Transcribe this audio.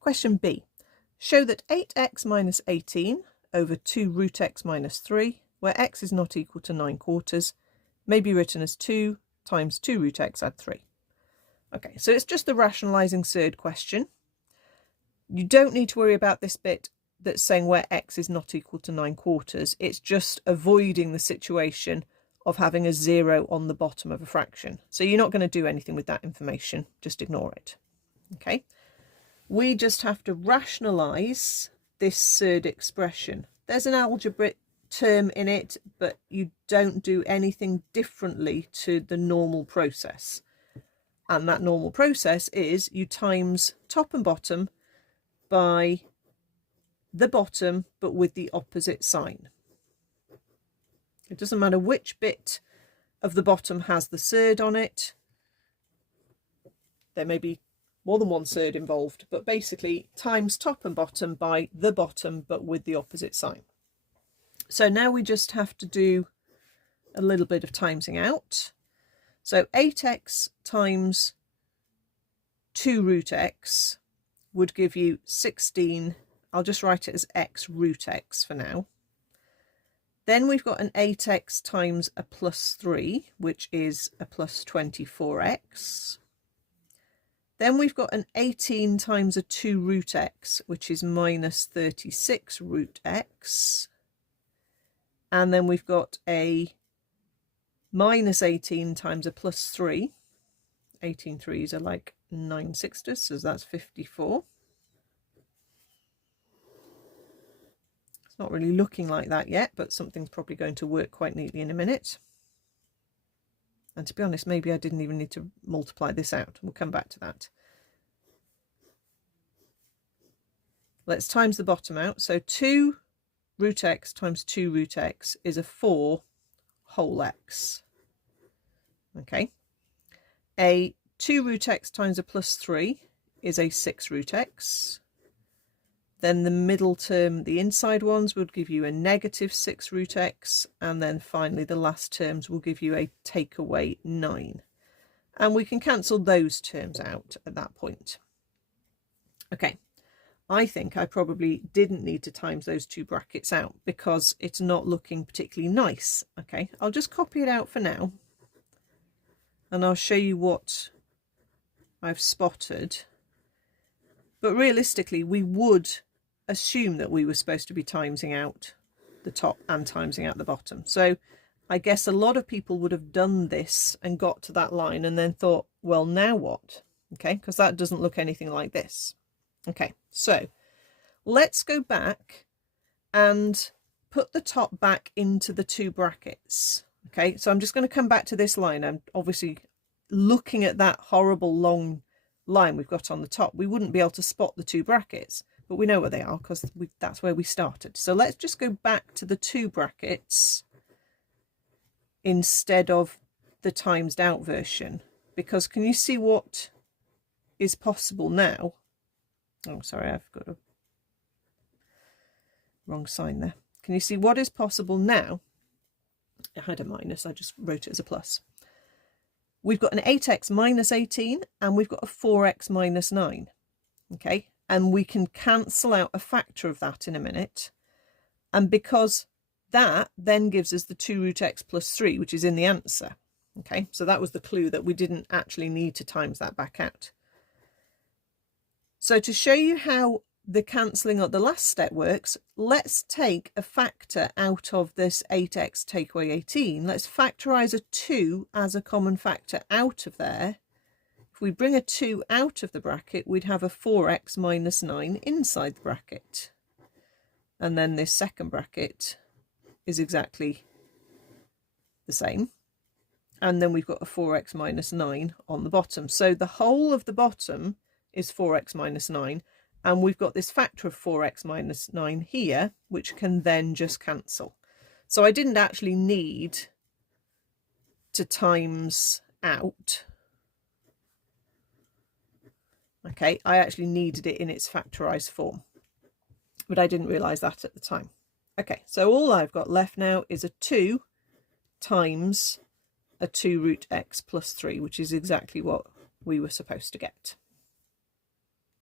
Question B. Show that 8x minus 18 over 2 root x minus 3, where x is not equal to 9/4, may be written as 2 times 2 root x add 3. Okay, so it's just the rationalising surd question. You don't need to worry about this bit that's saying where x is not equal to 9/4. It's just avoiding the situation of having a 0 on the bottom of a fraction. So you're not going to do anything with that information. Just ignore it. Okay. We just have to rationalise this surd expression. There's an algebraic term in it, but you don't do anything differently to the normal process. And that normal process is you times top and bottom by the bottom, but with the opposite sign. It doesn't matter which bit of the bottom has the surd on it. There may be more than one surd involved, but basically times top and bottom by the bottom, but with the opposite sign. So now we just have to do a little bit of timesing out. So 8x times 2 root x would give you 16. I'll just write it as x root x for now. Then we've got an 8x times a plus 3, which is a plus 24x. Then we've got an 18 times a 2 root x, which is minus 36 root x. And then we've got a minus 18 times a plus 3. 18 threes are like 9/6, so that's 54. Not really looking like that yet, but something's probably going to work quite neatly in a minute. And to be honest, maybe I didn't even need to multiply this out. We'll come back to that. Let's times the bottom out. So 2 root x times 2 root x is a 4 whole x. Okay. A 2 root x times a plus 3 is a 6 root x. Then the middle term, the inside ones, would give you a negative 6 root x. And then finally, the last terms will give you a takeaway 9. And we can cancel those terms out at that point. Okay, I think I probably didn't need to times those two brackets out because it's not looking particularly nice. Okay, I'll just copy it out for now. And I'll show you what I've spotted. But realistically, we would assume that we were supposed to be timesing out the top and timesing out the bottom. So I guess a lot of people would have done this and got to that line and then thought, well, now what? Okay, because that doesn't look anything like this. Okay, so let's go back and put the top back into the two brackets. Okay, so I'm just going to come back to this line. I'm obviously looking at that horrible long line we've got on the top. We wouldn't be able to spot the two brackets, but we know where they are because that's where we started. So let's just go back to the two brackets instead of the timesed out version, because can you see what is possible now? Oh, sorry, I've got a wrong sign there. Can you see what is possible now? I had a minus, I just wrote it as a plus. We've got an 8x minus 18 and we've got a 4x minus 9. Okay, and we can cancel out a factor of that in a minute. And because that then gives us the 2 root x plus 3, which is in the answer. Okay, so that was the clue that we didn't actually need to times that back out. So to show you how the cancelling at the last step works, let's take a factor out of this 8x take away 18. Let's factorise a 2 as a common factor out of there. If we bring a 2 out of the bracket, we'd have a 4x minus 9 inside the bracket. And then this second bracket is exactly the same. And then we've got a 4x minus 9 on the bottom. So the whole of the bottom is 4x minus 9. And we've got this factor of 4x minus 9 here, which can then just cancel. So I didn't actually need to times out. Okay, I actually needed it in its factorised form, but I didn't realise that at the time. Okay, so all I've got left now is a 2 times a 2 root x plus 3, which is exactly what we were supposed to get.